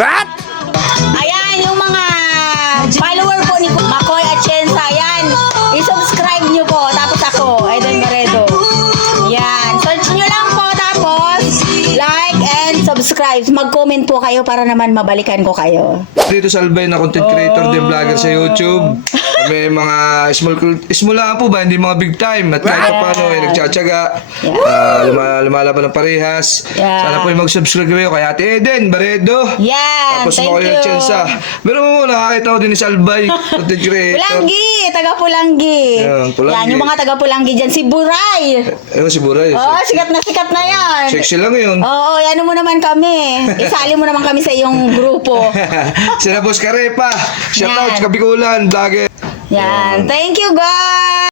What? Ayan, yung mga follower po ni Makoy Atienza, ayan, i-subscribe nyo po. Tapos ako, Eden Barredo. Yan, search nyo lang po. Tapos, like and subscribe. Mag-comment po kayo para naman mabalikan ko kayo. Dito sa Albay na content creator din vlogger sa YouTube. May mga small lang po ba, hindi mga big time. At kahit pa paano ay nagtsatsaga. Lumalaban ng parehas. Yeah. Sana po yung mag-subscribe kayo kay Ate Eden Barredo. Yan, Tapos thank mo kayo you. Chensa. Pero mo, nakakita ko din sa Albay, content creator. Pulanggi, taga Pulanggi. Yan, Pulanggi. Yan, yung mga taga Pulanggi dyan, si Buray. Ewan si Buray. Oo, sikat na yan. Sexy lang yun. Oo, yan mo naman kami. Isali mo naman kami sa iyong grupo. Sina Boss Karepa. Shout Yan. out sa Kabikulan, vlogger. Yan. Thank you, guys.